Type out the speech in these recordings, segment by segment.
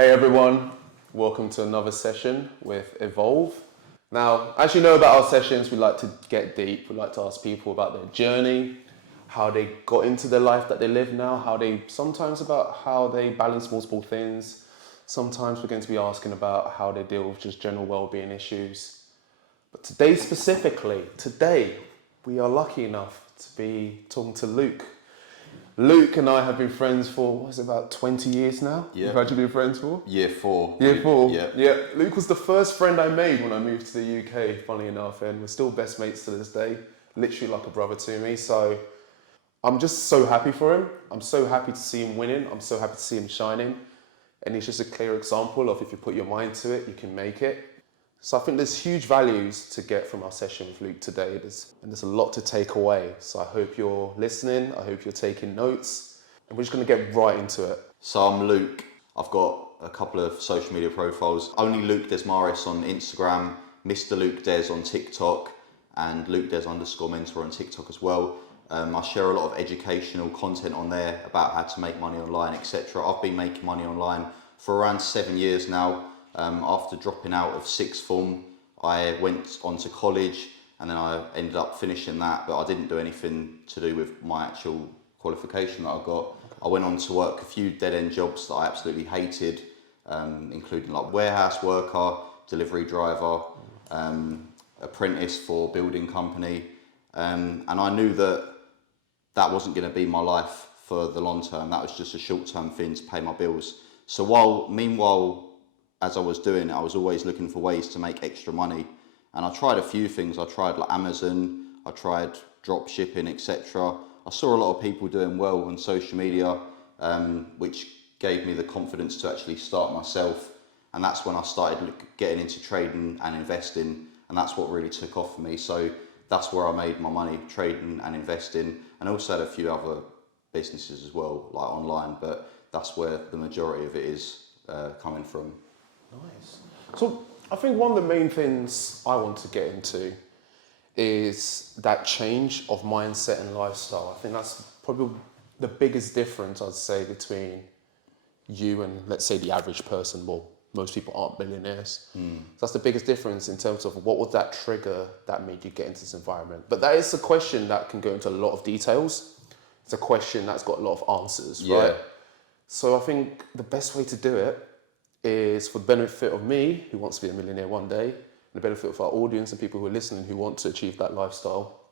Hey everyone, welcome to another session with Evolve. Now, as you know about our sessions, we like to get deep. We like to ask people about their journey, how they got into the life that they live now, sometimes about how they balance multiple things. Sometimes we're going to be asking about how they deal with just general well-being issues. But today, we are lucky enough to be talking to Luke. Luke and I have been friends for, about 20 years now? Yeah. We've actually been friends for? Year four. Yeah. Luke was the first friend I made when I moved to the UK, funny enough, and we're still best mates to this day, literally like a brother to me. So I'm just so happy for him. I'm so happy to see him winning. I'm so happy to see him shining. And he's just a clear example of if you put your mind to it, you can make it. So I think there's huge values to get from our session with Luke today. There's a lot to take away. So I hope you're listening. I hope you're taking notes. And we're just going to get right into it. So I'm Luke. I've got a couple of social media profiles. Only Luke Des on Instagram, Mr. Luke Des on TikTok, and Luke Des _mentor on TikTok as well. I share a lot of educational content on there about how to make money online, etc. I've been making money online for around 7 years now. After dropping out of sixth form, I went on to college and then I ended up finishing that, but I didn't do anything to do with my actual qualification that I got. I went on to work a few dead-end jobs that I absolutely hated, including like warehouse worker, delivery driver, apprentice for building company, and I knew that wasn't going to be my life for the long term. That was just a short-term thing to pay my bills. So meanwhile, as I was doing it, I was always looking for ways to make extra money. And I tried a few things. I tried like Amazon, I tried drop shipping, etc. I saw a lot of people doing well on social media, which gave me the confidence to actually start myself. And that's when I started getting into trading and investing. And that's what really took off for me. So that's where I made my money, trading and investing. And I also had a few other businesses as well, like online. But that's where the majority of it is coming from. Nice. So I think one of the main things I want to get into is that change of mindset and lifestyle. I think that's probably the biggest difference, I'd say, between you and, let's say, the average person. Well, most people aren't millionaires. So that's the biggest difference in terms of what was that trigger that made you get into this environment. But that is a question that can go into a lot of details. It's a question that's got a lot of answers, right? So I think the best way to do it is for the benefit of me, who wants to be a millionaire one day, and the benefit of our audience and people who are listening who want to achieve that lifestyle,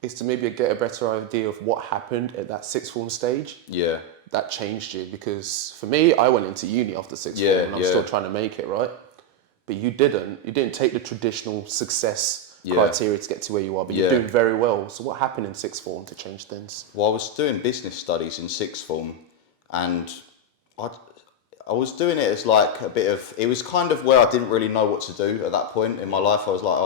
is to maybe get a better idea of what happened at that sixth form stage. Yeah. That changed you, because for me, I went into uni after sixth form and I'm still trying to make it, right? But you didn't take the traditional success criteria to get to where you are, but you're doing very well. So what happened in sixth form to change things? Well, I was doing business studies in sixth form, and I was doing it as like it was kind of where I didn't really know what to do at that point in my life. I was like,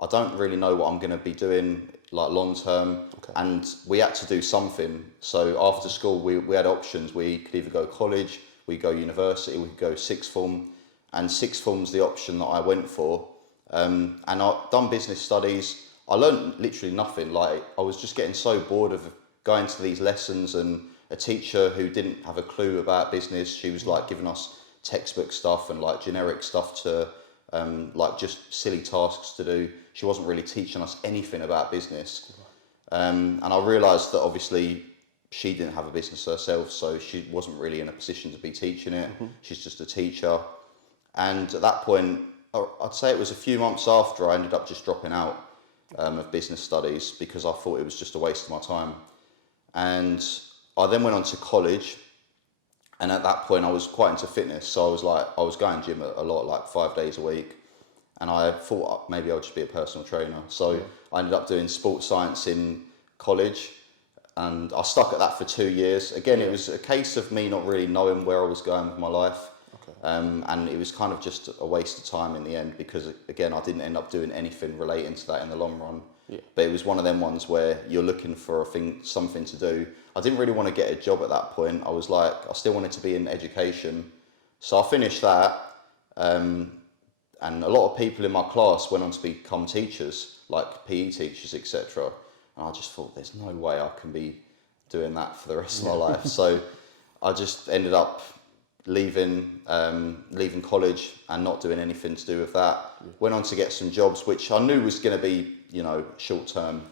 I don't really know what I'm going to be doing like long term. Okay. And we had to do something. So after school, we had options. We could either go college, we could go university, we could go sixth form. And sixth form's the option that I went for. And I've done business studies. I learned literally nothing. Like, I was just getting so bored of going to these lessons, and a teacher who didn't have a clue about business, she was like giving us textbook stuff and like generic stuff to like just silly tasks to do. She wasn't really teaching us anything about business. And I realised that obviously she didn't have a business herself, so she wasn't really in a position to be teaching it. She's just a teacher. And at that point, I'd say it was a few months after I ended up just dropping out of business studies, because I thought it was just a waste of my time. And I then went on to college, and at that point I was quite into fitness, so I was going gym a lot, like 5 days a week, and I thought maybe I'll just be a personal trainer. So I ended up doing sports science in college, and I stuck at that for 2 years. Again, it was a case of me not really knowing where I was going with my life, and it was kind of just a waste of time in the end, because again, I didn't end up doing anything relating to that in the long run. But it was one of them ones where you're looking for something to do. I didn't really want to get a job at that point. I was like, I still wanted to be in education. So I finished that. And a lot of people in my class went on to become teachers, like PE teachers, etc. And I just thought, there's no way I can be doing that for the rest of my life. So I just ended up leaving college and not doing anything to do with that. Went on to get some jobs which I knew was going to be, short term,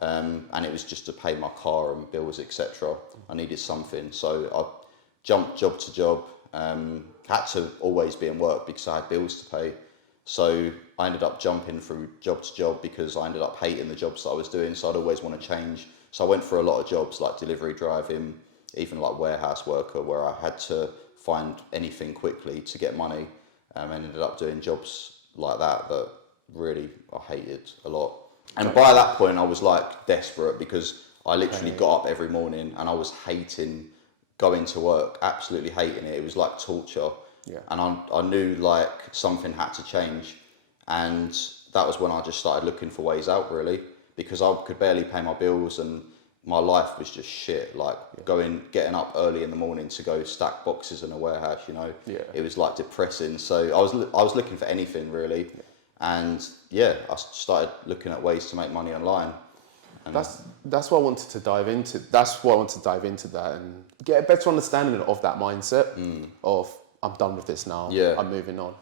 and it was just to pay my car and bills, etc. I needed something, so I jumped job to job. Had to always be in work because I had bills to pay. So I ended up jumping from job to job because I ended up hating the jobs that I was doing. So I'd always want to change. So I went for a lot of jobs like delivery driving, even like warehouse worker, where I had to find anything quickly to get money. And ended up doing jobs like that really I hated a lot. And by that point I was like desperate because I literally got up every morning and I was hating going to work, absolutely hating it. It was like torture. Yeah. And I knew like something had to change, and that was when I just started looking for ways out, really, because I could barely pay my bills and my life was just shit. Like getting up early in the morning to go stack boxes in a warehouse, it was like depressing. So I was looking for anything really, and I started looking at ways to make money online. And that's what I wanted to dive into. That's why I wanted to dive into that and get a better understanding of that mindset of I'm done with this now. Yeah. I'm moving on.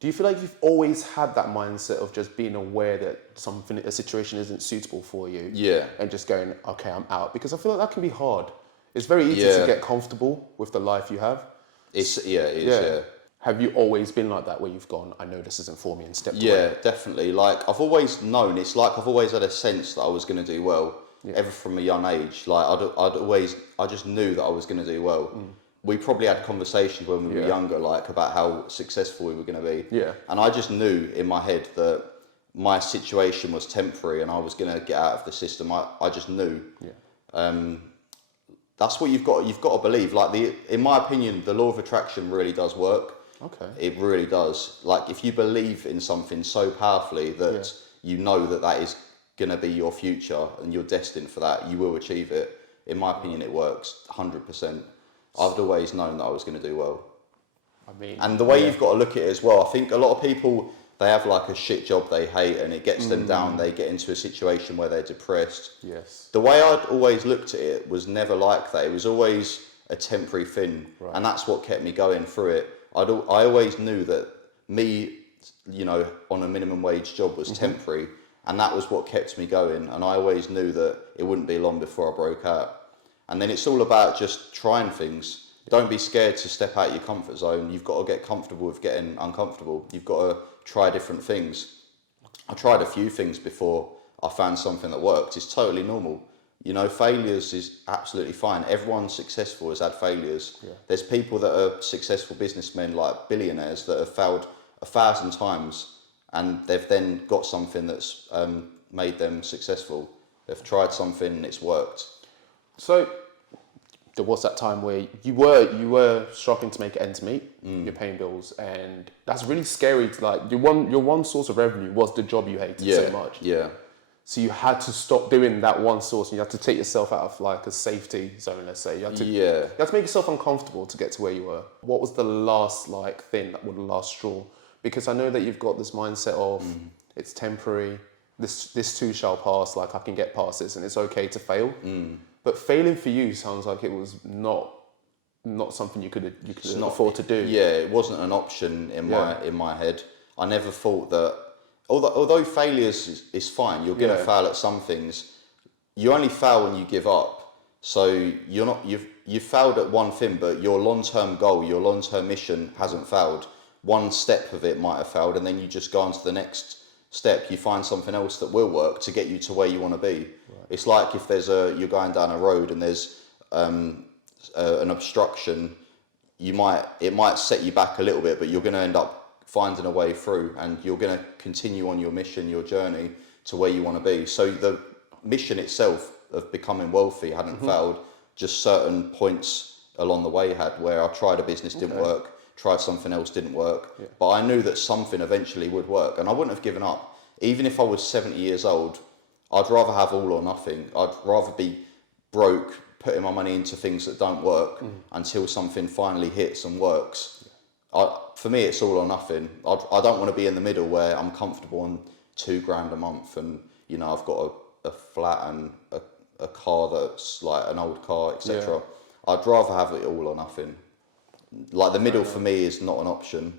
Do you feel like you've always had that mindset of just being aware that a situation isn't suitable for you? Yeah. And just going, okay, I'm out? Because I feel like that can be hard. It's very easy to get comfortable with the life you have. It is. Have you always been like that where you've gone, I know this isn't for me, and stepped away? Yeah, definitely. Like I've always known, it's like I've always had a sense that I was going to do well, ever from a young age. Like I just knew that I was going to do well. We probably had conversations when we were younger, like about how successful we were going to be. Yeah. And I just knew in my head that my situation was temporary and I was going to get out of the system. I just knew. Yeah. That's what you've got to believe. Like in my opinion, the law of attraction really does work. Okay. It really does. Like if you believe in something so powerfully that you know that is going to be your future and you're destined for that, you will achieve it. In my opinion, it works 100%. I've always known that I was going to do well. And the way you've got to look at it as well, I think a lot of people, they have like a shit job they hate and it gets them down. They get into a situation where they're depressed. Yes. The way I'd always looked at it was never like that. It was always a temporary thing. Right. And that's what kept me going through it. I always knew that me, on a minimum wage job was temporary, and that was what kept me going. And I always knew that it wouldn't be long before I broke out. And then it's all about just trying things. Don't be scared to step out your comfort zone. You've got to get comfortable with getting uncomfortable. You've got to try different things. I tried a few things before I found something that worked. It's totally normal. Failures is absolutely fine. Everyone successful has had failures. Yeah. There's people that are successful businessmen, like billionaires, that have failed 1,000 times and they've then got something that's made them successful. They've tried something and it's worked. So there was that time where you were struggling to make ends meet. You're paying bills, and that's really scary. To like your one source of revenue was the job you hated so much. Yeah. So you had to stop doing that one source, and you had to take yourself out of like a safety zone. Let's say you had to make yourself uncomfortable to get to where you were. What was the last thing that would last straw? Because I know that you've got this mindset of it's temporary. This too shall pass. Like I can get past this, and it's okay to fail. But failing for you sounds like it was not something you could afford to do. Yeah, it wasn't an option in my head. I never thought that. Although failures is fine, you're going to fail at some things. You only fail when you give up. So you've failed at one thing, but your long-term goal, your long-term mission hasn't failed. One step of it might have failed, and then you just go on to the next step. You find something else that will work to get you to where you want to be. Right. It's like if you're going down a road and there's an obstruction, it might set you back a little bit, but you're going to end up finding a way through, and you're going to continue on your mission, your journey to where you want to be. So the mission itself of becoming wealthy hadn't failed, just certain points along the way had, where I tried a business, didn't work, tried something else, didn't work, but I knew that something eventually would work, and I wouldn't have given up. Even if I was 70 years old, I'd rather have all or nothing. I'd rather be broke, putting my money into things that don't work until something finally hits and works. For me, it's all or nothing. I don't want to be in the middle where I'm comfortable on $2,000 a month and I've got a flat and a car that's like an old car, etc. I'd rather have it all or nothing. Like the middle for me is not an option.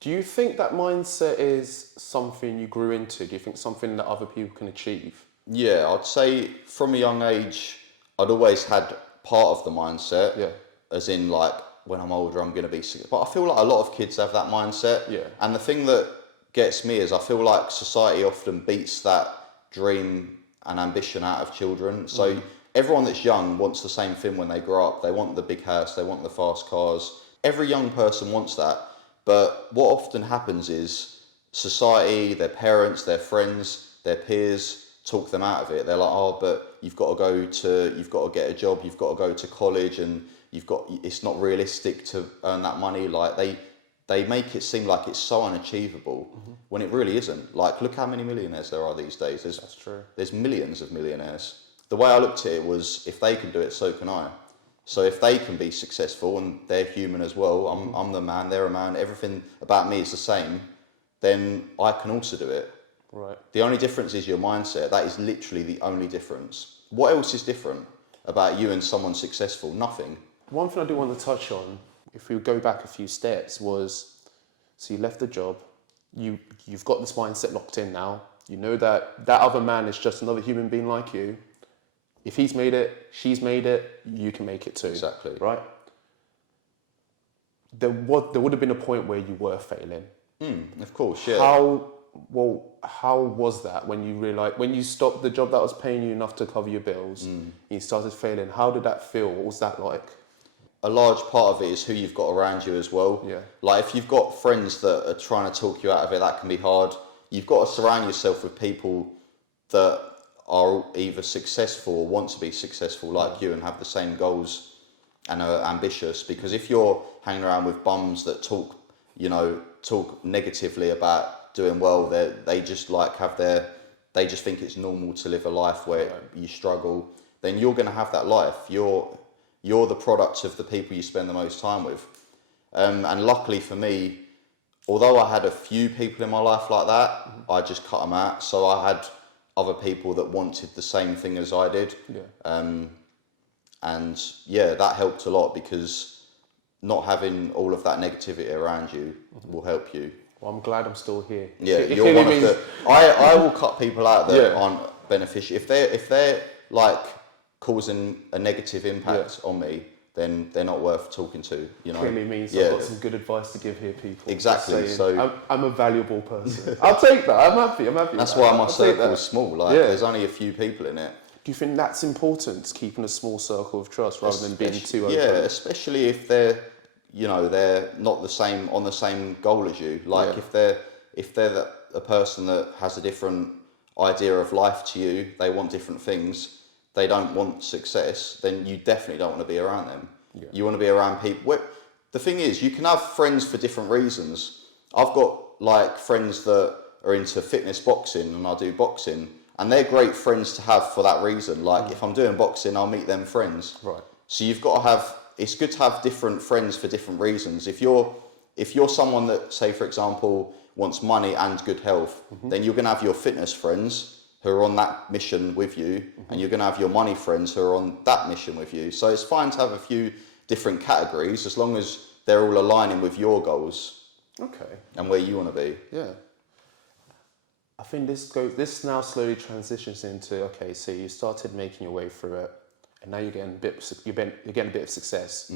Do you think that mindset is something you grew into? Do you think something that other people can achieve? Yeah, I'd say from a young age, I'd always had part of the mindset. Yeah. As in, like, when I'm older, I'm going to be sick. But I feel like a lot of kids have that mindset. Yeah. And the thing that gets me is I feel like society often beats that dream and ambition out of children. So everyone that's young wants the same thing when they grow up. They want the big house, they want the fast cars. Every young person wants that. But what often happens is society, their parents, their friends, their peers talk them out of it. They're like, oh, but you've got to get a job, you've got to go to college, and it's not realistic to earn that money. Like they make it seem like it's so unachievable when it really isn't. Like, look how many millionaires there are these days. That's true. There's millions of millionaires. The way I looked at it was, if they can do it, so can I. So if they can be successful and they're human as well, I'm the man, they're a man, everything about me is the same, then I can also do it. Right. The only difference is your mindset. That is literally the only difference. What else is different about you and someone successful? Nothing. One thing I do want to touch on, if we go back a few steps, was, so you left the job, you've got this mindset locked in now, you know that that other man is just another human being like you. If he's made it, she's made it, you can make it too. Exactly. Right? There would have been a point where you were failing. Of course, yeah. How was that when you realized, when you stopped the job that was paying you enough to cover your bills, and you started failing? How did that feel? What was that like? A large part of it is who you've got around you as well. Yeah. Like, if you've got friends that are trying to talk you out of it, that can be hard. You've got to surround yourself with people that are either successful or want to be successful like you and have the same goals and are ambitious. Because if you're hanging around with bums that talk negatively about doing well, they just think it's normal to live a life where you struggle, then you're going to have that life. You're the product of the people you spend the most time with. And luckily for me, although I had a few people in my life like that, I just cut them out. So I had other people that wanted the same thing as I did. Yeah. And yeah, that helped a lot, because not having all of that negativity around you will help you. Well, I'm glad I'm still here. Yeah, you're one of the... I will cut people out that aren't beneficial. If they're like causing a negative impact on me, then they're not worth talking to. Clearly means I've got some good advice to give here, people. Exactly. So I'm a valuable person. I'll take that. I'm happy. That's why my circle is small. There's only a few people in it. Do you think that's important, keeping a small circle of trust rather than being too open? Yeah, especially if they're not on the same goal as you. Like, if they're a person that has a different idea of life to you, they want different things, they don't want success, then you definitely don't want to be around them. Yeah. You want to be around people. The thing is, you can have friends for different reasons. I've got like friends that are into fitness boxing, and I do boxing, and they're great friends to have for that reason. Like, if I'm doing boxing, I'll meet them friends. Right. So you've got to have, it's good to have different friends for different reasons. If you're someone that, say for example, wants money and good health, then you're going to have your fitness friends who are on that mission with you, and you're going to have your money friends who are on that mission with you. So it's fine to have a few different categories, as long as they're all aligning with your goals. Okay. And where you want to be. Yeah. I think this now slowly transitions into, okay, so you started making your way through it, and now you're getting a bit of success.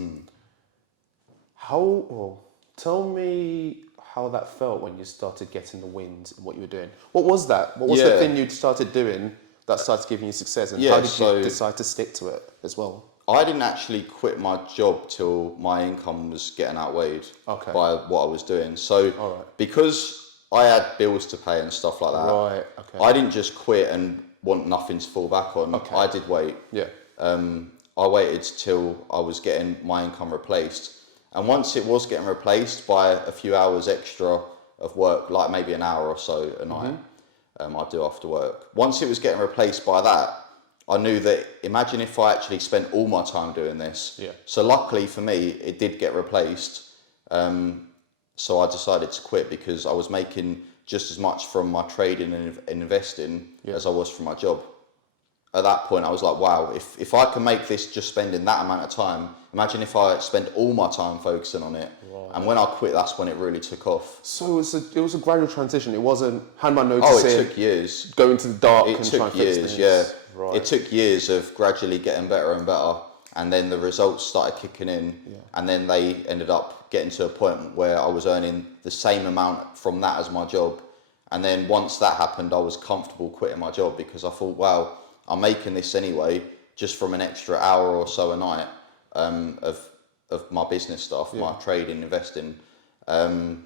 Tell me how that felt when you started getting the wind in what you were doing. What was that? What was the thing you started doing that started giving you success, and how did you decide to stick to it as well? I didn't actually quit my job till my income was getting outweighed by what I was doing. So because I had bills to pay and stuff like that, I didn't just quit and want nothing to fall back on. I did wait. Yeah. I waited till I was getting my income replaced. And once it was getting replaced by a few hours extra of work, like maybe an hour or so a night, I do after work. Once it was getting replaced by that, I knew that, imagine if I actually spent all my time doing this. Yeah. So luckily for me, it did get replaced. So I decided to quit, because I was making just as much from my trading and investing as I was from my job. at that point, I was like, wow, if I can make this just spending that amount of time, imagine if I spent all my time focusing on it. Right. And when I quit, that's when it really took off. So it was a gradual transition. It wasn't hand my notice Oh, it took years. Go into the dark and try and fix things. Yeah. Right. It took years of gradually getting better and better. And then the results started kicking in. Yeah. And then they ended up getting to a point where I was earning the same amount from that as my job. And then once that happened, I was comfortable quitting my job because I thought, wow, I'm making this anyway, just from an extra hour or so a night of my business stuff, my trading, investing. And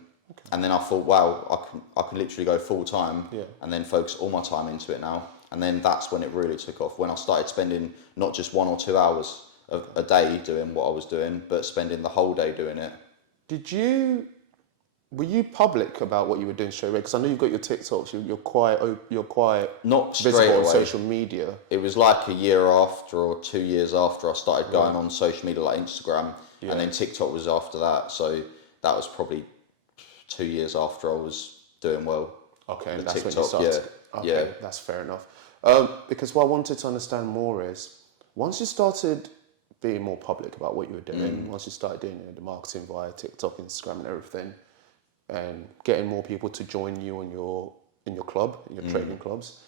then I thought, wow, I can literally go full time and then focus all my time into it now. And then that's when it really took off, when I started spending not just 1 or 2 hours a day doing what I was doing, but spending the whole day doing it. Were you public about what you were doing straight away? Because I know you've got your TikToks. You're quite not visible straight away on social media. It was like a year after or 2 years after I started going on social media like Instagram, and then TikTok was after that. So that was probably 2 years after I was doing well. Okay, with that's TikTok. when you started. Yeah, okay, that's fair enough. Because what I wanted to understand more is once you started being more public about what you were doing, once you started doing the marketing via TikTok, Instagram, and everything, and getting more people to join you in your club, in your trading clubs.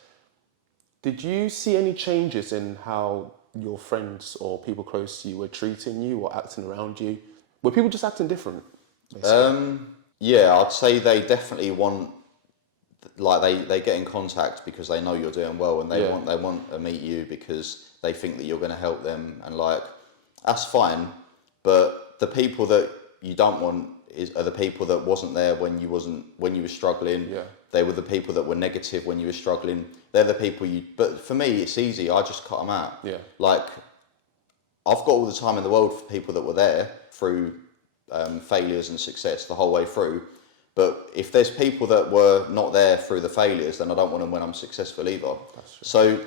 Did you see any changes in how your friends or people close to you were treating you or acting around you? Were people just acting different? Yeah, I'd say they definitely want, like they get in contact because they know you're doing well, and they want to meet you because they think that you're going to help them, and like that's fine. But the people that you don't want are the people that wasn't there when you were struggling. Yeah. They were the people that were negative when you were struggling. They're the people but for me, it's easy. I just cut them out. Yeah. Like, I've got all the time in the world for people that were there through failures and success the whole way through. But if there's people that were not there through the failures, then I don't want them when I'm successful either. So,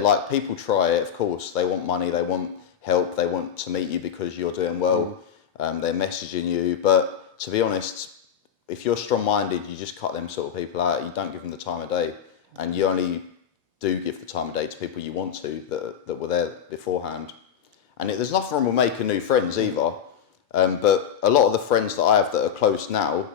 like people try it, of course. They want money, they want help, they want to meet you because you're doing well. They're messaging you, but to be honest, if you're strong-minded, you just cut them sort of people out. You don't give them the time of day, and you only do give the time of day to people you want to that were there beforehand. And there's nothing wrong with making new friends either, but a lot of the friends that I have that are close now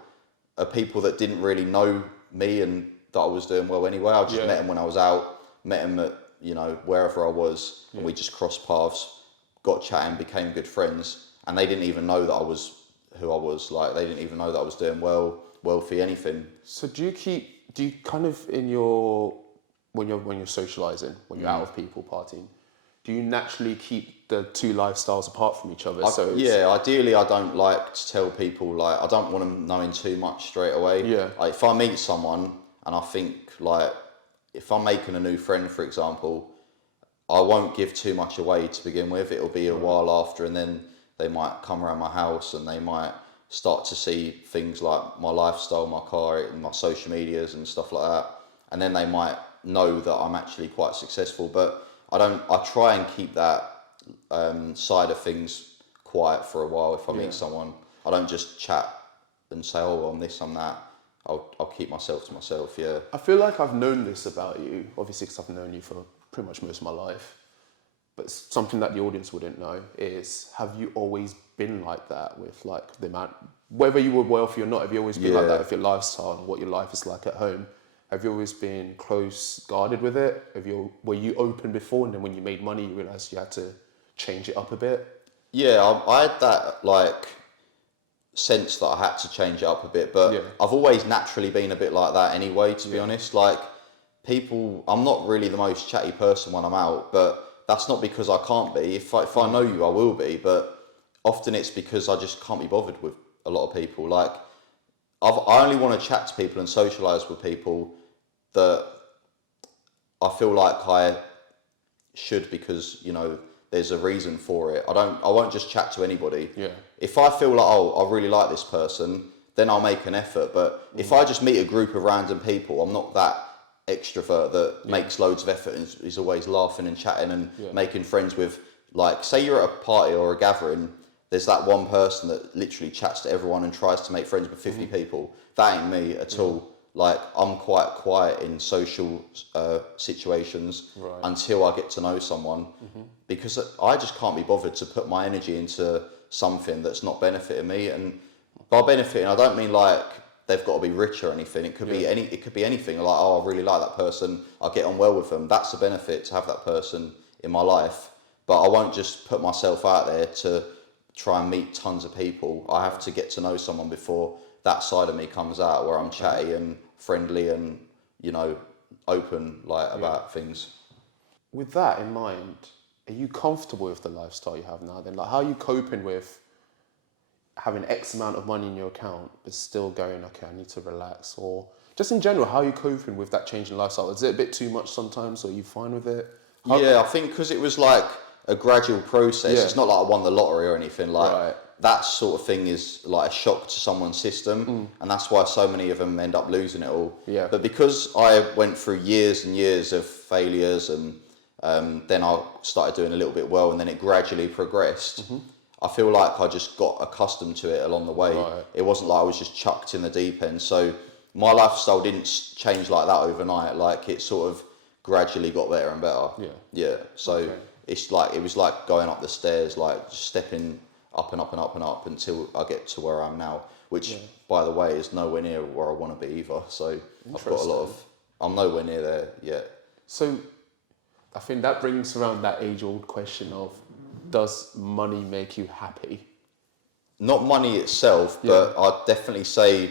are people that didn't really know me and that I was doing well anyway. I just met them when I was out, met them at wherever I was, and we just crossed paths, got chatting, became good friends. And they didn't even know that I was who I was. Like, they didn't even know that I was doing well, wealthy, anything. So do you kind of when you're socializing, when you're out with people partying, do you naturally keep the two lifestyles apart from each other? Ideally, I don't like to tell people, like, I don't want them knowing too much straight away. Yeah. Like, if I meet someone and I think, like, if I'm making a new friend, for example, I won't give too much away to begin with. It'll be a while after, and then they might come around my house and they might start to see things like my lifestyle, my car, and my social medias and stuff like that. And then they might know that I'm actually quite successful. But I try and keep that side of things quiet for a while if I meet someone. I don't just chat and say, oh, I'm this, I'm that. I'll keep myself to myself, yeah. I feel like I've known this about you, obviously because I've known you for pretty much most of my life. But something that the audience wouldn't know is, have you always been like that with like the amount, whether you were wealthy or not, have you always been like that with your lifestyle and what your life is like at home? Have you always been close guarded with it? Were you open before, and then when you made money, you realised you had to change it up a bit? Yeah, I had that like sense that I had to change it up a bit, but I've always naturally been a bit like that anyway, to be honest. Like, I'm not really the most chatty person when I'm out, but that's not because I can't be. If I know you, I will be, but often it's because I just can't be bothered with a lot of people. Like, I only want to chat to people and socialise with people that I feel like I should, because, there's a reason for it. I won't just chat to anybody. Yeah. If I feel like, I really like this person, then I'll make an effort. But if I just meet a group of random people, I'm not that extrovert that makes loads of effort and is always laughing and chatting and making friends with, like, say you're at a party or a gathering, there's that one person that literally chats to everyone and tries to make friends with 50 people. That ain't me at all. Like, I'm quite quiet in social situations until I get to know someone, because I just can't be bothered to put my energy into something that's not benefiting me. And by benefiting, I don't mean like they've got to be rich or anything. It could be it could be anything. Like, oh, I really like that person, I get on well with them. That's a benefit to have that person in my life. But I won't just put myself out there to try and meet tons of people. I have to get to know someone before that side of me comes out, where I'm chatty and friendly and, you know, open like about things. With that in mind, are you comfortable with the lifestyle you have now then? Like, how are you coping with having X amount of money in your account but still going, okay, I need to relax? Or just in general, how are you coping with that change in lifestyle? Is it a bit too much sometimes, or are you fine with it? I think because it was like a gradual process. It's not like I won the lottery or anything. Like, that sort of thing is like a shock to someone's system, and that's why so many of them end up losing it all. But because I went through years and years of failures, and then I started doing a little bit well, and then it gradually progressed. I feel like I just got accustomed to it along the way. It wasn't like I was just chucked in the deep end. So my lifestyle didn't change like that overnight. Like, it sort of gradually got better and better. So it's like, it was like going up the stairs, like just stepping up and up and up and up until I get to where I am now, which by the way is nowhere near where I want to be either. So I've got I'm nowhere near there yet. So I think that brings around that age-old question of, does money make you happy? Not money itself, but I'd definitely say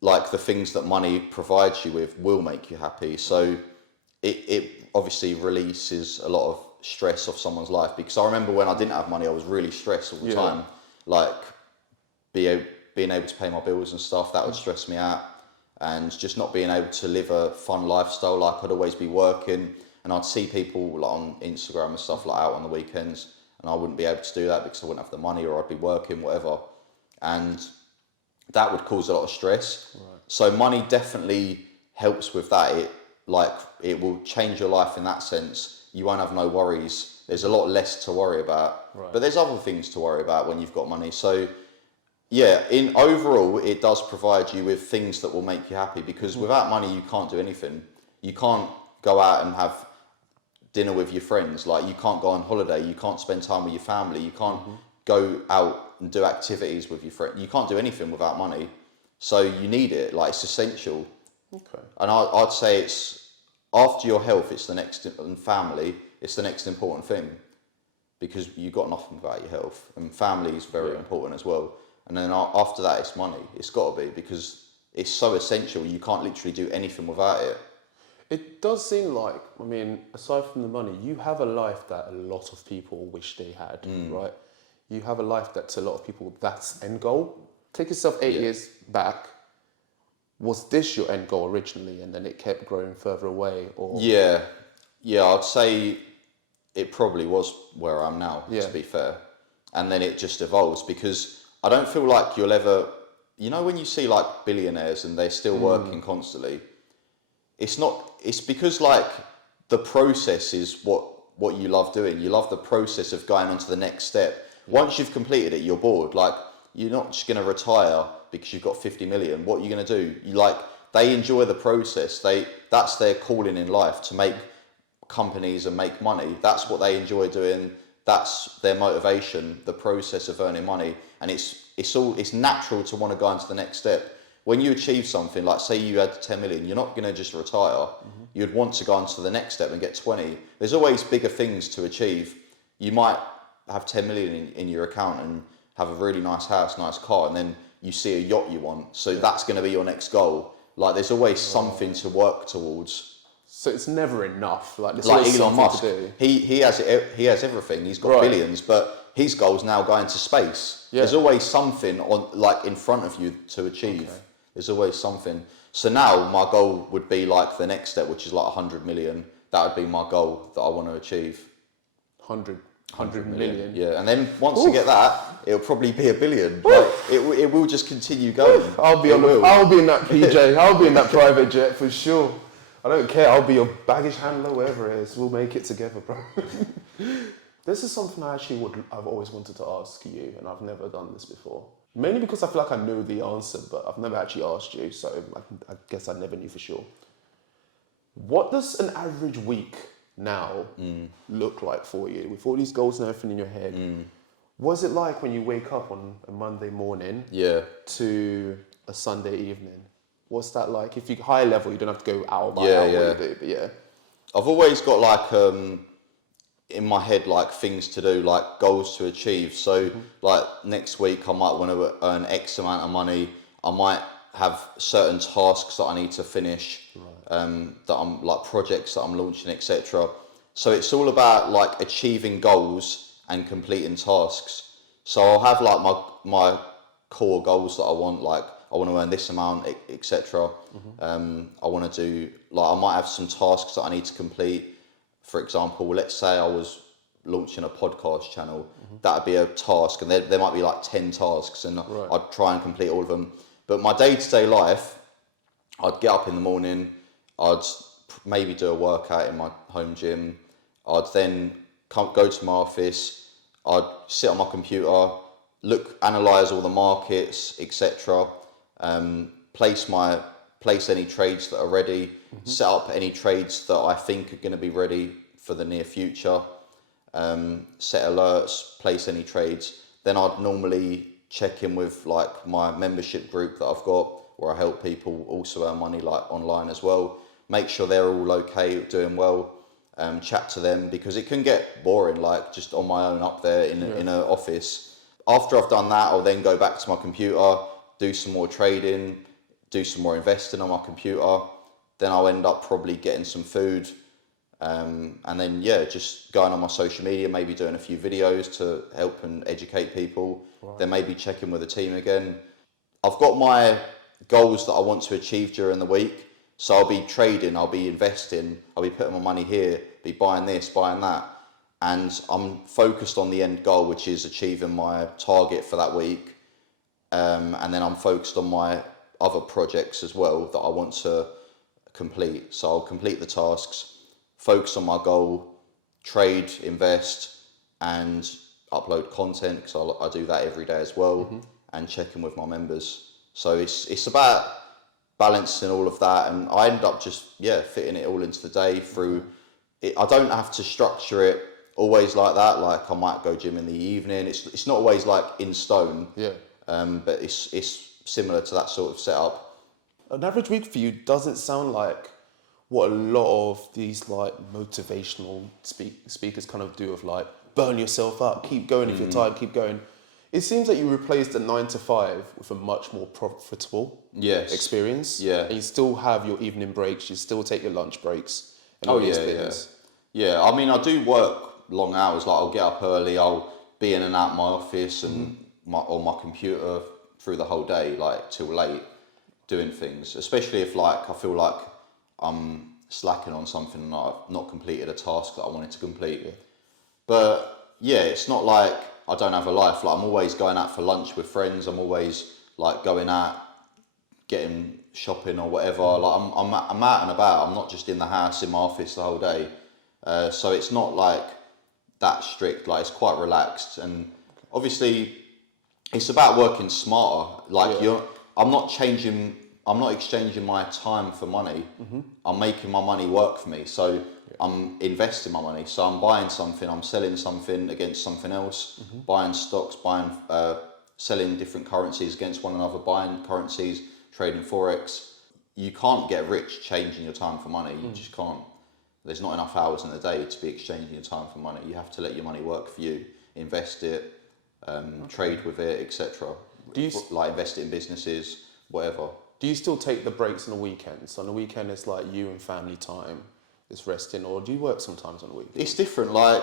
like the things that money provides you with will make you happy. So it obviously releases a lot of stress off someone's life, because I remember when I didn't have money, I was really stressed all the time. Like, being able to pay my bills and stuff, that would stress me out. And just not being able to live a fun lifestyle, like I'd always be working, and I'd see people like on Instagram and stuff like out on the weekends, and I wouldn't be able to do that because I wouldn't have the money, or I'd be working, whatever. And that would cause a lot of stress. So money definitely helps with that. It will change your life in that sense. You won't have no worries. There's a lot less to worry about. But there's other things to worry about when you've got money. So yeah, in overall, it does provide you with things that will make you happy, because without money, you can't do anything. You can't go out and have dinner with your friends. Like, you can't go on holiday. You can't spend time with your family. You can't go out and do activities with your friends. You can't do anything without money. So you need it. Like, it's essential. And I'd say it's, after your health, it's the next, and family, it's the next important thing, because you've got nothing without your health, and family is very important as well. And then after that, it's money. It's got to be, because it's so essential. You can't literally do anything without it. It does seem like, I mean, aside from the money, you have a life that a lot of people wish they had, right? You have a life that to a lot of people, that's end goal. Take yourself 8 years back. Was this your end goal originally, and then it kept growing further away? Or Yeah, I'd say it probably was where I am now, to be fair. And then it just evolves, because I don't feel like you'll ever, you know, when you see like billionaires and they're still working constantly, it's because like the process is what you love doing. You love the process of going on to the next step. Once you've completed it, you're bored. Like, you're not just going to retire because you've got 50 million. What are you going to do? They enjoy the process. That's their calling in life, to make companies and make money. That's what they enjoy doing. That's their motivation, the process of earning money. And it's natural to want to go on to the next step. When you achieve something, like say you had 10 million, you're not going to just retire. You'd want to go on to the next step and get 20. There's always bigger things to achieve. You might have 10 million in your account and have a really nice house, nice car, and then you see a yacht you want. So that's going to be your next goal. Like, there's always something to work towards. So it's never enough. Like Elon Musk, he has everything. He's got billions, but his goal's now going to space. There's always something in front of you to achieve. There's always something. So now my goal would be like the next step, which is like 100 million. That would be my goal that I want to achieve. 100 million. Yeah, and then once you get that, it'll probably be 1 billion. Like, it will just continue going. I'll be in that PJ. I'll be in that private jet for sure. I don't care. I'll be your baggage handler, wherever it is. We'll make it together, bro. This is something I've always wanted to ask you, and I've never done this before. Mainly because I feel like I know the answer, but I've never actually asked you, so I guess I never knew for sure. What does an average week now look like for you? With all these goals and everything in your head, what's it like when you wake up on a Monday morning to a Sunday evening? What's that like? If you high level, you don't have to go hour by hour what you do, but yeah. I've always got like in my head like things to do, like goals to achieve. So like next week I might want to earn X amount of money. I might have certain tasks that I need to finish, that I'm like projects that I'm launching, etc. So it's all about like achieving goals and completing tasks. So I'll have like my core goals that I want, like I want to earn this amount, etc. I want to do, like I might have some tasks that I need to complete. For example, let's say I was launching a podcast channel, that'd be a task, and there might be like 10 tasks, and I'd try and complete all of them. But my day-to-day life, I'd get up in the morning, I'd maybe do a workout in my home gym, I'd then go to my office, I'd sit on my computer, analyse all the markets, etc. Place any trades that are ready, set up any trades that I think are going to be ready for the near future, set alerts, place any trades. Then I'd normally check in with like my membership group that I've got, where I help people also earn money like online as well. Make sure they're all okay, doing well. Chat to them, because it can get boring, like just on my own up there in an office. After I've done that, I'll then go back to my computer, do some more trading, do some more investing on my computer. Then I'll end up probably getting some food, and then just going on my social media, maybe doing a few videos to help and educate people. Then maybe checking with the team again. I've got my goals that I want to achieve during the week. So I'll be trading, I'll be investing, I'll be putting my money here, be buying this, buying that. And I'm focused on the end goal, which is achieving my target for that week. And then I'm focused on my other projects as well that I want to complete. So I'll complete the tasks, focus on my goal, trade, invest, and upload content, because I do that every day as well, and check in with my members. So it's about balancing all of that, and I end up just fitting it all into the day through it. I don't have to structure it always like that. Like I might go gym in the evening. It's not always like in stone. But it's similar to that sort of setup. An average week for you doesn't sound like what a lot of these like motivational speakers kind of do, of like burn yourself up, keep going if you're tired, keep going. It seems like you replaced a 9 to 5 with a much more profitable experience. And you still have your evening breaks, you still take your lunch breaks and all these things. Yeah, I mean, I do work long hours. Like I'll get up early, I'll be in and out my office and on my computer through the whole day, like till late, doing things. Especially if like I feel like I'm slacking on something and I've not completed a task that I wanted to complete. But it's not like I don't have a life. Like I'm always going out for lunch with friends. I'm always like going out, getting shopping or whatever. Like I'm out and about. I'm not just in the house in my office the whole day. So it's not like that strict. Like it's quite relaxed, and obviously it's about working smarter. Like I'm not exchanging my time for money. I'm making my money work for me. So I'm investing my money. So I'm buying something, I'm selling something against something else, buying stocks, selling different currencies against one another, buying currencies, trading Forex. You can't get rich changing your time for money. You just can't. There's not enough hours in the day to be exchanging your time for money. You have to let your money work for you, invest it, trade with it, etc. Do you like invest it in businesses, whatever? Do you still take the breaks on the weekends? On the weekend, it's like you and family time. It's resting, or do you work sometimes on the weekend? It's different. Like,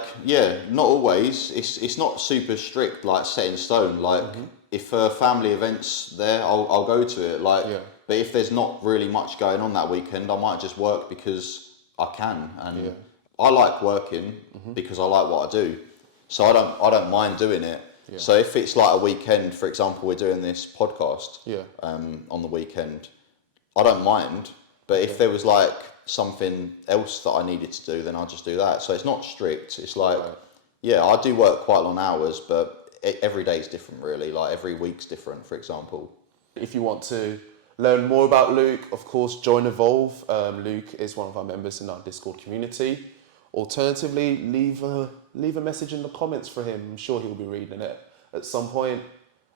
not always. It's not super strict, like set in stone. Like, if a family event's there, I'll go to it. Like, but if there's not really much going on that weekend, I might just work because I can. And I like working because I like what I do. So I don't mind doing it. So if it's like a weekend, for example, we're doing this podcast on the weekend, I don't mind. But if there was like something else that I needed to do, then I'll just do that. So it's not strict. It's like, I do work quite long hours, but every day is different, really. Like every week's different, for example. If you want to learn more about Luke, of course, join Evolve. Luke is one of our members in our Discord community. Alternatively, leave a message in the comments for him. I'm sure he'll be reading it at some point.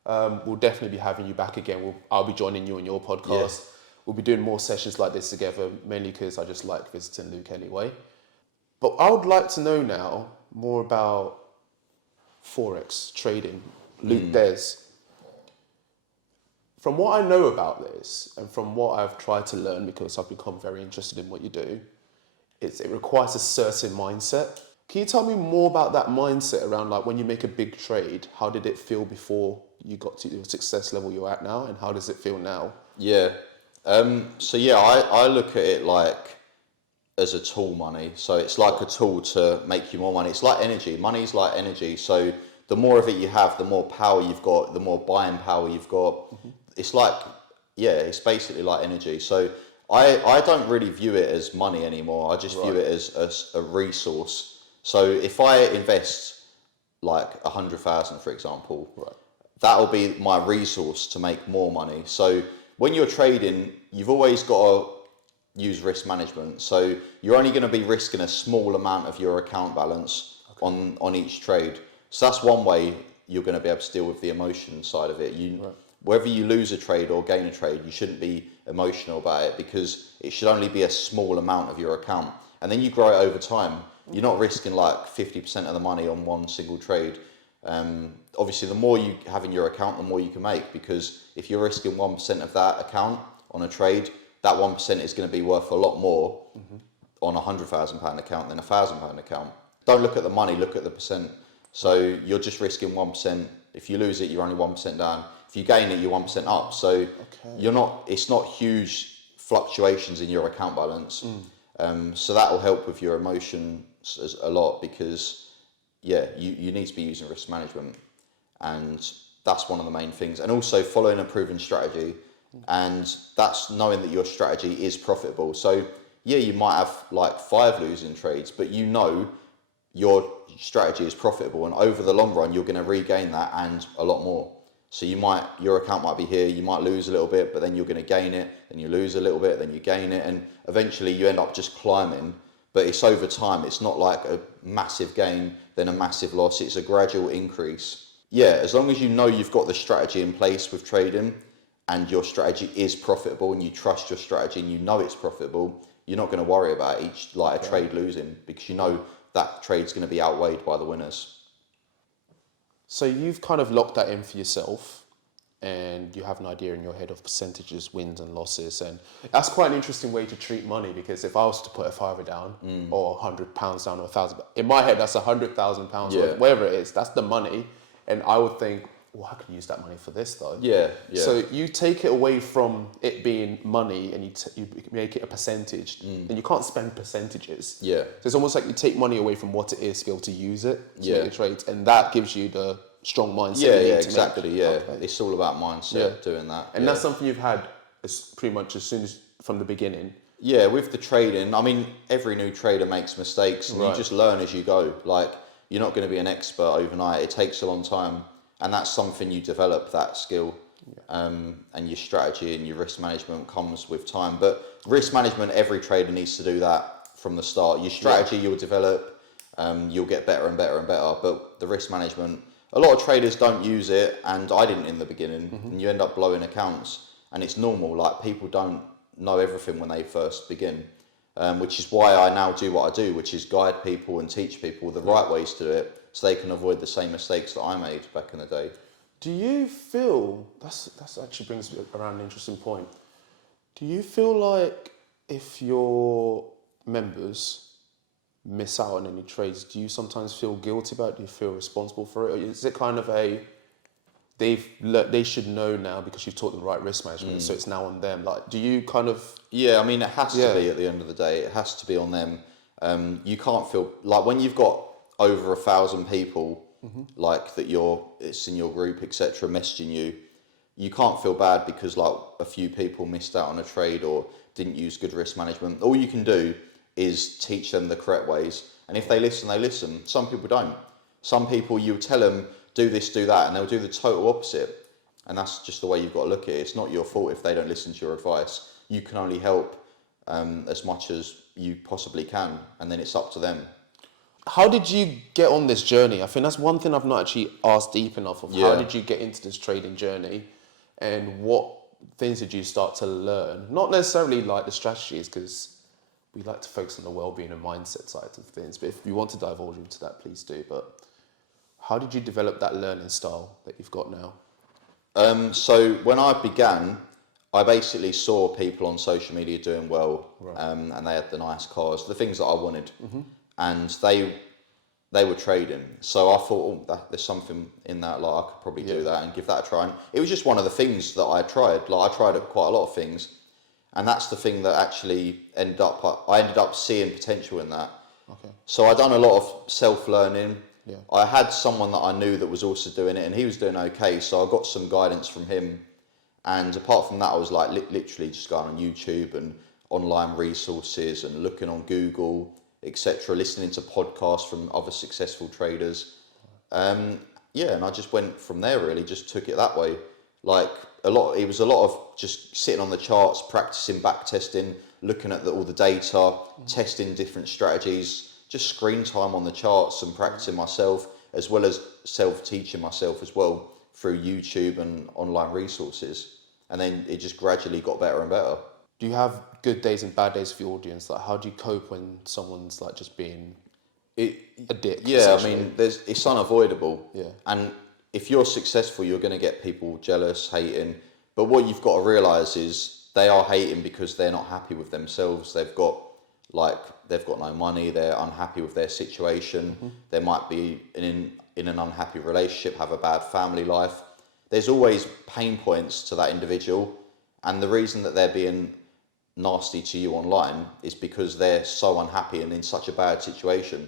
We'll definitely be having you back again. I'll be joining you on your podcast. Yeah. We'll be doing more sessions like this together, mainly because I just like visiting Luke anyway. But I would like to know now more about Forex trading. Luke Des. From what I know about this and from what I've tried to learn, because I've become very interested in what you do, it requires a certain mindset. Can you tell me more about that mindset around like when you make a big trade, how did it feel before you got to the success level you're at now, and how does it feel now? Yeah. I look at it like as a tool, money. So it's like a tool to make you more money. It's like energy. Money's like energy. So the more of it you have, the more power you've got, the more buying power you've got. Mm-hmm. It's like, it's basically like energy. So I don't really view it as money anymore. I just view it as a resource. So if I invest like 100,000, for example, that'll be my resource to make more money. So when you're trading, you've always got to use risk management. So you're only going to be risking a small amount of your account balance on each trade. So that's one way you're going to be able to deal with the emotion side of it. Whether you lose a trade or gain a trade, you shouldn't be emotional about it, because it should only be a small amount of your account. And then you grow it over time. You're not risking like 50% of the money on one single trade. Obviously, the more you have in your account, the more you can make, because if you're risking 1% of that account on a trade, that 1% is going to be worth a lot more on a £100,000 account than a £1,000 account. Don't look at the money, look at the percent. So you're just risking 1%. If you lose it, you're only 1% down. If you gain it, you're 1% up. So it's not huge fluctuations in your account balance. So that will help with your emotions a lot, because you need to be using risk management, and that's one of the main things. And also following a proven strategy, and that's knowing that your strategy is profitable. So you might have like 5 losing trades, but you know your strategy is profitable, and over the long run you're going to regain that and a lot more. So your account might be here, you might lose a little bit, but then you're going to gain it, then you lose a little bit, then you gain it, and eventually you end up just climbing. But it's over time. It's not like a massive gain, then a massive loss. It's a gradual increase. As long as you know you've got the strategy in place with trading, and your strategy is profitable, and you trust your strategy and you know it's profitable, you're not going to worry about a trade losing, because you know that trade's going to be outweighed by the winners. So you've kind of locked that in for yourself, and you have an idea in your head of percentages, wins and losses, and that's quite an interesting way to treat money, because if I was to put a £5 down or £100 down or £1,000, in my head that's £100,000 or whatever it is, that's the money, and I would think, well, I could use that money for this though. So you take it away from it being money, and you make it a percentage, and you can't spend percentages. So it's almost like you take money away from what it is to be able to use it to make a trade, and that gives you the strong mindset. Exactly. It's all about mindset, doing that. And that's something you've had pretty much as soon as from the beginning. With the trading, I mean, every new trader makes mistakes, and you just learn as you go. Like, you're not going to be an expert overnight. It takes a long time. And that's something you develop, that skill, and your strategy and your risk management comes with time. But risk management, every trader needs to do that from the start. Your strategy you'll develop, you'll get better and better and better. But the risk management, a lot of traders don't use it, and I didn't in the beginning, and you end up blowing accounts. And it's normal, like people don't know everything when they first begin, which is why I now do what I do, which is guide people and teach people the right ways to do it, so they can avoid the same mistakes that I made back in the day. Do you feel, that's actually brings me around an interesting point. Do you feel like if your members miss out on any trades, do you sometimes feel guilty about it? Do you feel responsible for it? Or is it kind of they should know now because you've taught them right risk management, so it's now on them? Like, do you kind of... I mean, it has to be at the end of the day. It has to be on them. You can't feel... Like, when you've got over 1,000 people like that it's in your group, etc., messaging you can't feel bad because like a few people missed out on a trade or didn't use good risk management. All you can do is teach them the correct ways, and if they listen, they listen. Some people don't. Some people, you tell them do this, do that, and they'll do the total opposite. And that's just the way you've got to look at it. It's not your fault if they don't listen to your advice. You can only help as much as you possibly can, and then it's up to them. How did you get on this journey? I think that's one thing I've not actually asked deep enough of. How did you get into this trading journey, and what things did you start to learn? Not necessarily like the strategies, because we like to focus on the well-being and mindset side of things, but if you want to divulge into that, please do. But how did you develop that learning style that you've got now? So when I began, I basically saw people on social media doing well, and they had the nice cars, the things that I wanted, and they were trading. So I thought, there's something in that, like I could probably do that and give that a try. And it was just one of the things that I tried. Like I tried quite a lot of things, and that's the thing that actually I ended up seeing potential in that. Okay. So I done a lot of self-learning. Yeah. I had someone that I knew that was also doing it, and he was doing okay, so I got some guidance from him. And apart from that, I was like literally just going on YouTube and online resources and looking on Google, etc., listening to podcasts from other successful traders. And I just went from there, really, just took it that way. Like it was a lot of just sitting on the charts, practicing back testing, looking at all the data, testing different strategies, just screen time on the charts and practicing myself, as well as self-teaching myself as well through YouTube and online resources. And then it just gradually got better and better. Do you have good days and bad days for your audience? Like, how do you cope when someone's like just being a dick? Yeah, I mean, it's unavoidable. Yeah. And if you're successful, you're going to get people jealous, hating. But what you've got to realise is they are hating because they're not happy with themselves. They've got no money. They're unhappy with their situation. They might be in an unhappy relationship, have a bad family life. There's always pain points to that individual, and the reason that they're being nasty to you online is because they're so unhappy and in such a bad situation.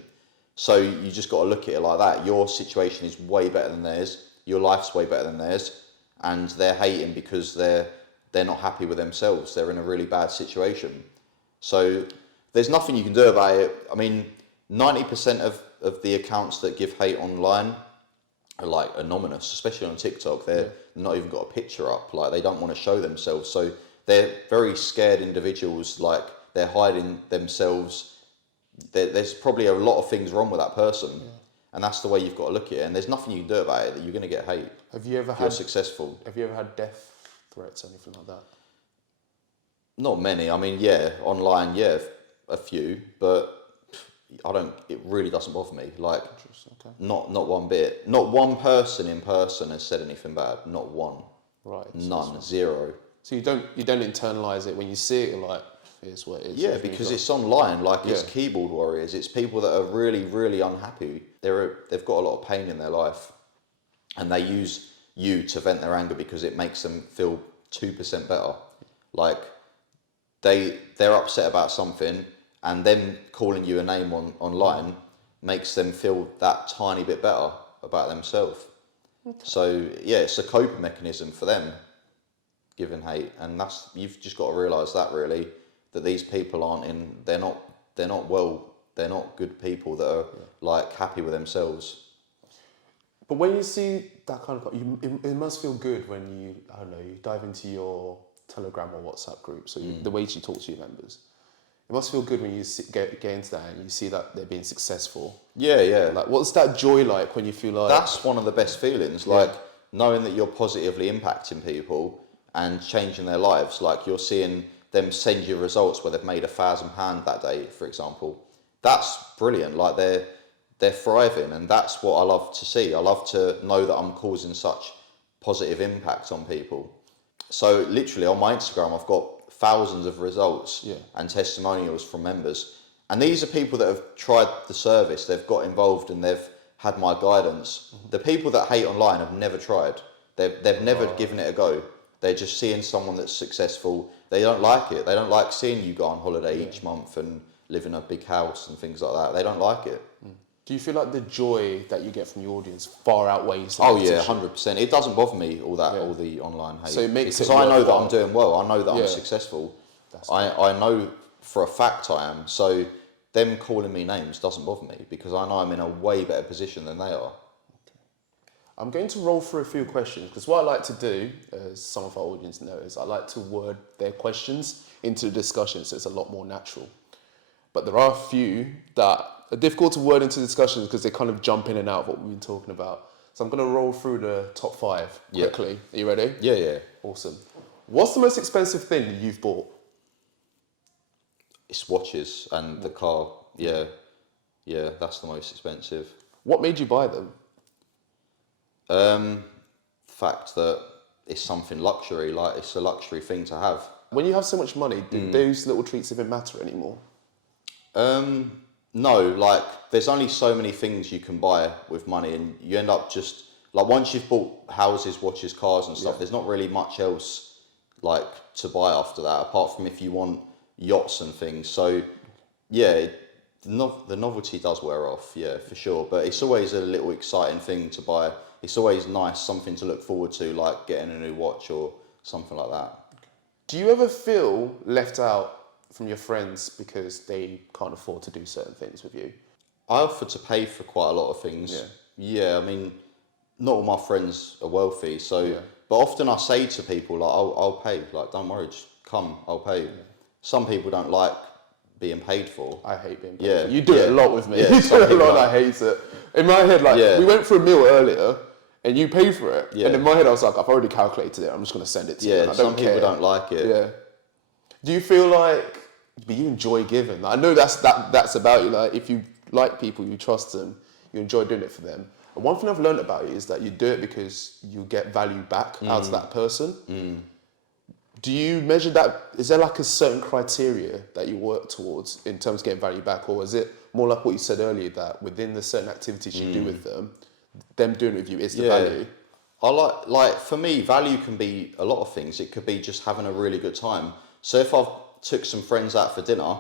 So you just got to look at it like that. Your situation is way better than theirs. Your life's way better than theirs, and they're hating because they're not happy with themselves. They're in a really bad situation. So there's nothing you can do about it. I mean, 90% of the accounts that give hate online are like anonymous, especially on TikTok. They're not even got a picture up. Like they don't want to show themselves. So they're very scared individuals. Like they're hiding themselves. There's probably a lot of things wrong with that person, and that's the way you've got to look at it. And there's nothing you can do about it. That you're going to get hate. Have you ever if you're successful? Have you ever had death threats, anything like that? Not many. I mean, online, a few, but it really doesn't bother me. Like, okay. not one bit. Not one person in person has said anything bad. Not one. Right. None. Zero. So you don't internalize it when you see it. You're like, here's what it is. Yeah, because it's online. Like it's keyboard warriors. It's people that are really, really unhappy. They've got a lot of pain in their life, and they use you to vent their anger because it makes them feel 2% better. Like they're upset about something, and them calling you a name online makes them feel that tiny bit better about themselves. Okay. So it's a coping mechanism for them, giving hate, and you've just got to realise that really, that these people they're not good people that are like happy with themselves. But when you see that kind of, it must feel good when you dive into your Telegram or WhatsApp group. So the way you talk to your members, it must feel good when you get into that and you see that they're being successful. Yeah. Like, what's that joy like when you feel like... That's one of the best feelings, like knowing that you're positively impacting people and changing their lives. Like you're seeing them send you results where they've made £1,000 that day, for example. That's brilliant. Like they're thriving, and that's what I love to see. I love to know that I'm causing such positive impact on people. So literally on my Instagram, I've got thousands of results and testimonials from members. And these are people that have tried the service, they've got involved and they've had my guidance. The people that hate online have never tried. They've never given it a go. They're just seeing someone that's successful. They don't like it. They don't like seeing you go on holiday each month and live in a big house and things like that. They don't like it. Do you feel like the joy that you get from your audience far outweighs the 100%. It doesn't bother me, all the online hate. So it makes because I know that I'm doing well. I know that I'm Yeah. successful. I know for a fact I am. So them calling me names doesn't bother me because I know I'm in a way better position than they are. I'm going to roll through a few questions because what I like to do, as some of our audience know, is I like to word their questions into the discussion so it's a lot more natural. But there are a few that are difficult to word into discussions because they kind of jump in and out of what we've been talking about. So I'm going to roll through the top 5 quickly. Are you ready? Yeah. Awesome. What's the most expensive thing that you've bought? It's watches and the car. Yeah, that's the most expensive. What made you buy them? Fact that it's something luxury, like it's a luxury thing to have. When you have so much money, do those little treats even matter anymore? No, like there's only so many things you can buy with money, and you end up just like once you've bought houses, watches, cars, and stuff. There's not really much else like to buy after that, apart from if you want yachts and things. So yeah, the novelty does wear off, yeah, for sure. But it's always a little exciting thing to buy. It's always nice, something to look forward to, like getting a new watch or something like that. Do you ever feel left out from your friends because they can't afford to do certain things with you? I offer to pay for quite a lot of things. Yeah, I mean, not all my friends are wealthy, so but often I say to people like, I'll pay. Like, don't worry, just come, I'll pay. Some people don't like being paid for. I hate being paid. Yeah, You do it a lot with me. Yeah, You do it a lot. And I hate it. In my head, like we went for a meal earlier, and you pay for it. And in my head, I was like, I've already calculated it. I'm just going to send it to you. Yeah, some people don't like it. Yeah. Do you feel like, but you enjoy giving? I know that's about you. Like, if you like people, you trust them, you enjoy doing it for them. And one thing I've learned about you is that you do it because you get value back out of that person. Do you measure that? Is there like a certain criteria that you work towards in terms of getting value back, or is it more like what you said earlier that within the certain activities you do with them doing it with you is the value? I like for me, value can be a lot of things. It could be just having a really good time. So if I've took some friends out for dinner,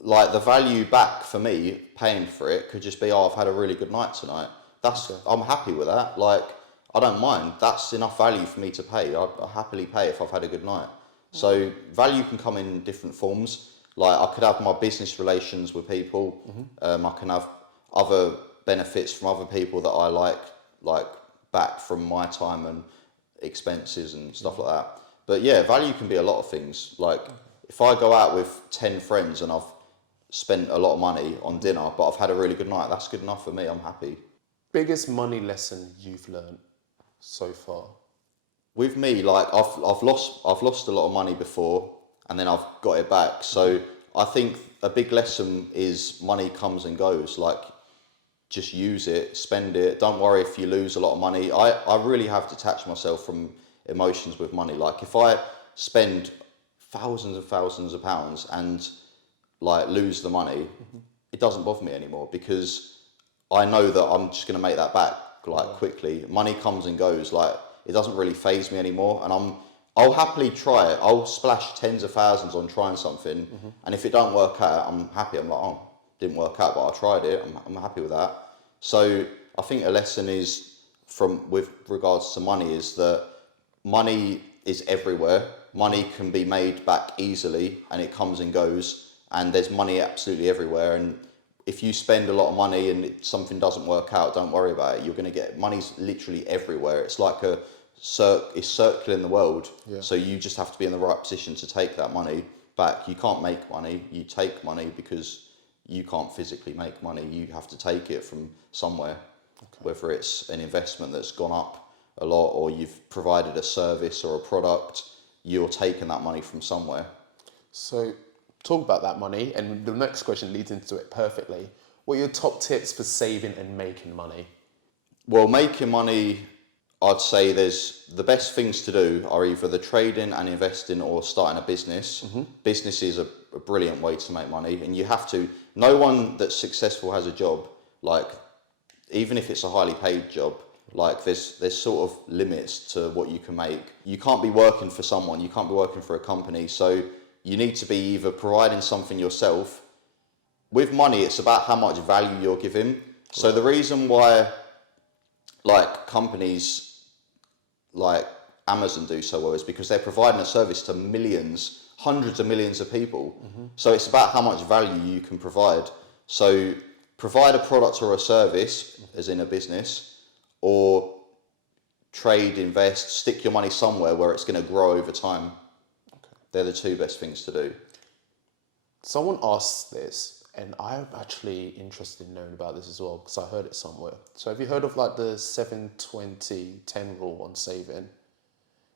like the value back for me, paying for it, could just be, I've had a really good night tonight. I'm happy with that. Like, I don't mind. That's enough value for me to pay. I'll happily pay if I've had a good night. So value can come in different forms. Like, I could have my business relations with people. I can have other benefits from other people that I like back from my time and expenses and stuff like that. But yeah, value can be a lot of things. Like, if I go out with 10 friends and I've spent a lot of money on dinner, but I've had a really good night, that's good enough for me. I'm happy. Biggest money lesson you've learned so far? With me, like I've lost a lot of money before, and then I've got it back. So I think a big lesson is money comes and goes. Like, just use it, spend it. Don't worry if you lose a lot of money. I really have detached myself from emotions with money. Like, if I spend thousands and thousands of pounds and like lose the money, it doesn't bother me anymore because I know that I'm just going to make that back like quickly. Money comes and goes. Like, it doesn't really faze me anymore, and I'll happily try it. I'll splash tens of thousands on trying something, and if it don't work out, I'm happy. I'm like, oh, didn't work out, but I tried it. I'm happy with that. So I think a lesson is with regards to money is that money is everywhere. Money can be made back easily, and it comes and goes, and there's money absolutely everywhere. And if you spend a lot of money and something doesn't work out, don't worry about it. You're going to get money's literally everywhere. It's like it's circling the world. So you just have to be in the right position to take that money back. You can't make money. You take money because you can't physically make money. You have to take it from somewhere, whether it's an investment that's gone up a lot or you've provided a service or a product. You're taking that money from somewhere. So talk about that money, and the next question leads into it perfectly. What are your top tips for saving and making money? Well, making money, I'd say the best things to do are either the trading and investing or starting a business. Business is a brilliant way to make money, and you have to. No one that's successful has a job. Like, even if it's a highly paid job, like there's sort of limits to what you can make. You can't be working for someone. You can't be working for a company. So you need to be either providing something yourself. With money, it's about how much value you're giving. So the reason why like companies like Amazon do so well is because they're providing a service to millions, hundreds of millions of people. So it's about how much value you can provide. So provide a product or a service, as in a business, or trade, invest, stick your money somewhere where it's going to grow over time. They're the two best things to do. Someone asked this, and I'm actually interested in knowing about this as well because I heard it somewhere. So have you heard of like the 7-20-10 rule on saving?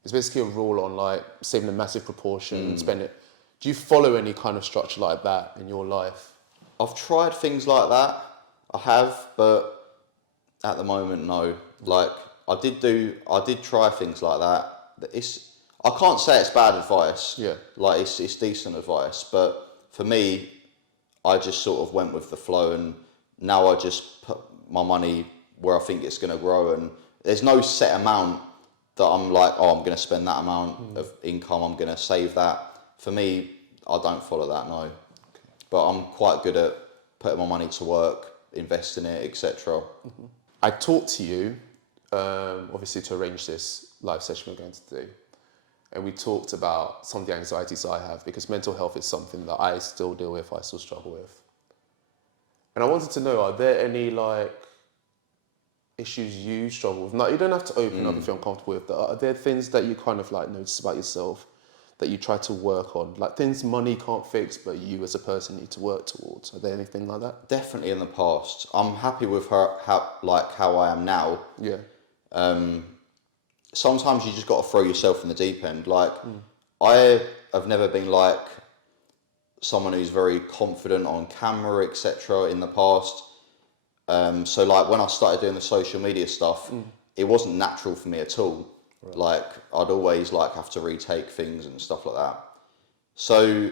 It's basically a rule on like saving a massive proportion and spend it. Do you follow any kind of structure like that in your life? I've tried things like that. I have, but at the moment, no. Like I did try things like that. I can't say it's bad advice. Yeah. Like it's decent advice, but for me, I just sort of went with the flow, and now I just put my money where I think it's going to grow, and there's no set amount that I'm like, oh, I'm going to spend that amount of income, I'm going to save that. For me, I don't follow that, no. But I'm quite good at putting my money to work, investing it, etc. I talked to you, obviously, to arrange this live session we're going to do. And we talked about some of the anxieties I have because mental health is something that I still deal with, I still struggle with. And I wanted to know, are there any like issues you struggle with? No, you don't have to open up if you're uncomfortable with that. Are there things that you kind of like notice about yourself that you try to work on? Like things money can't fix, but you as a person need to work towards. Are there anything like that? Definitely in the past. I'm happy with how I am now. Yeah. Sometimes you just got to throw yourself in the deep end. Like, I have never been like someone who's very confident on camera, etc. in the past. So like when I started doing the social media stuff, it wasn't natural for me at all. Right. Like I'd always like have to retake things and stuff like that. So,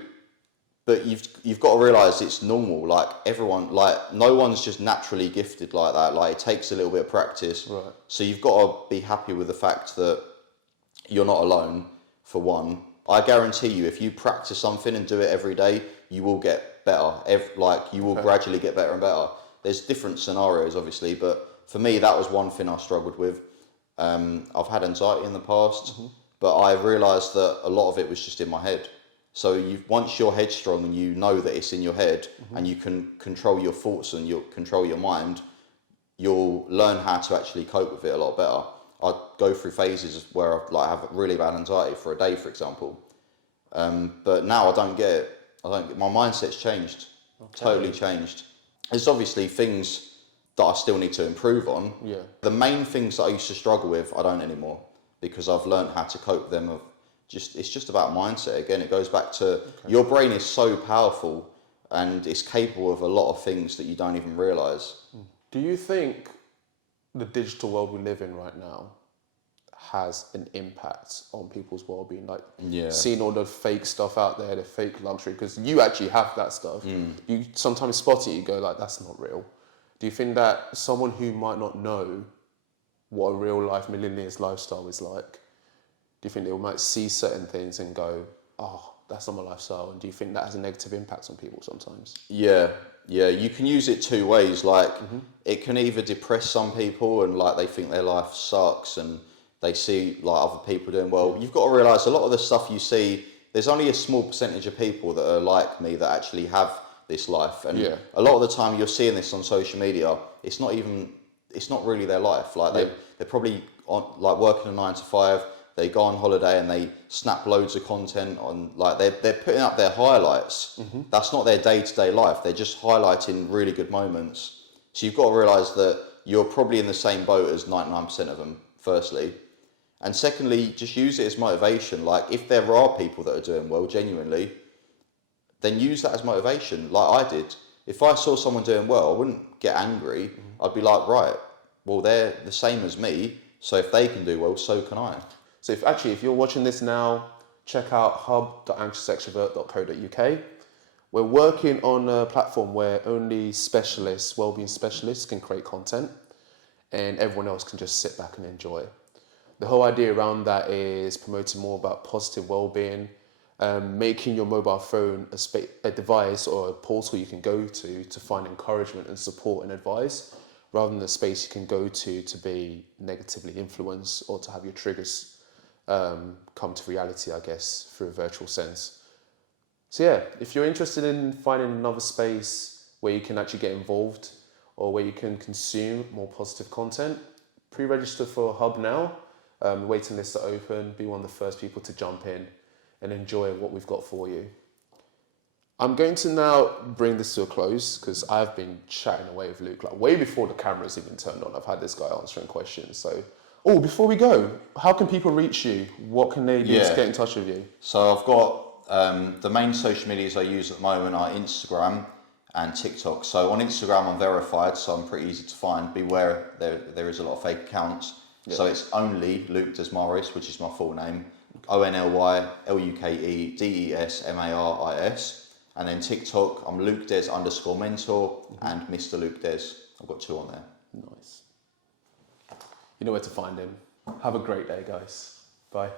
but you've got to realise it's normal. Like everyone, like no one's just naturally gifted like that. Like it takes a little bit of practice. Right. So you've got to be happy with the fact that you're not alone. For one, I guarantee you, if you practice something and do it every day, you will get better. You will gradually get better and better. There's different scenarios, obviously, but for me, that was one thing I struggled with. I've had anxiety in the past, but I realised that a lot of it was just in my head. So once you're headstrong and you know that it's in your head and you can control your thoughts and you control your mind, you'll learn how to actually cope with it a lot better. I'd go through phases where I have really bad anxiety for a day, for example. But now I don't get it. My mindset's changed, totally changed. There's obviously things that I still need to improve on. Yeah. The main things that I used to struggle with, I don't anymore because I've learned how to cope with them. It's just about mindset again. It goes back to your brain is so powerful and it's capable of a lot of things that you don't even realise. Do you think the digital world we live in right now has an impact on people's well-being? Like seeing all the fake stuff out there, the fake luxury, because you actually have that stuff. You sometimes spot it, you go like, that's not real. Do you think that someone who might not know what a real life millionaire's lifestyle is like, do you think they might see certain things and go, oh, that's not my lifestyle? And do you think that has a negative impact on people sometimes? Yeah, you can use it two ways. Like it can either depress some people and like they think their life sucks and they see like other people doing well. You've got to realise a lot of the stuff you see, there's only a small percentage of people that are like me that actually have this life. And a lot of the time you're seeing this on social media, it's not really their life. Like they're probably on like working a 9 to 5. They go on holiday and they snap loads of content on, like they're putting up their highlights. That's not their day-to-day life. They're just highlighting really good moments. So you've got to realise that you're probably in the same boat as 99% of them, firstly. And secondly, just use it as motivation. Like if there are people that are doing well, genuinely, then use that as motivation, like I did. If I saw someone doing well, I wouldn't get angry. I'd be like, right, well, they're the same as me. So if they can do well, so can I. So if you're watching this now, check out hub.anxiousextrovert.co.uk. We're working on a platform where only specialists, wellbeing specialists, can create content and everyone else can just sit back and enjoy. The whole idea around that is promoting more about positive wellbeing, making your mobile phone a device or a portal you can go to find encouragement and support and advice, rather than a space you can go to be negatively influenced or to have your triggers come to reality, I guess, through a virtual sense. So yeah, if you're interested in finding another space where you can actually get involved or where you can consume more positive content, pre-register for Hub now. The waiting lists are open. Be one of the first people to jump in and enjoy what we've got for you. I'm going to now bring this to a close because I've been chatting away with Luke, like way before the cameras even turned on. I've had this guy answering questions. So, before we go, how can people reach you? What can they do to get in touch with you? So I've got the main social medias I use at the moment are Instagram and TikTok. So on Instagram I'm verified, so I'm pretty easy to find. Beware, there is a lot of fake accounts. So it's only Luke Des, which is my full name. ONLYLUKEDESMARIS. And then TikTok, I'm Luke Des _mentor and Mr. Luke Des. I've got 2 on there. Nice. You know where to find him. Have a great day, guys. Bye.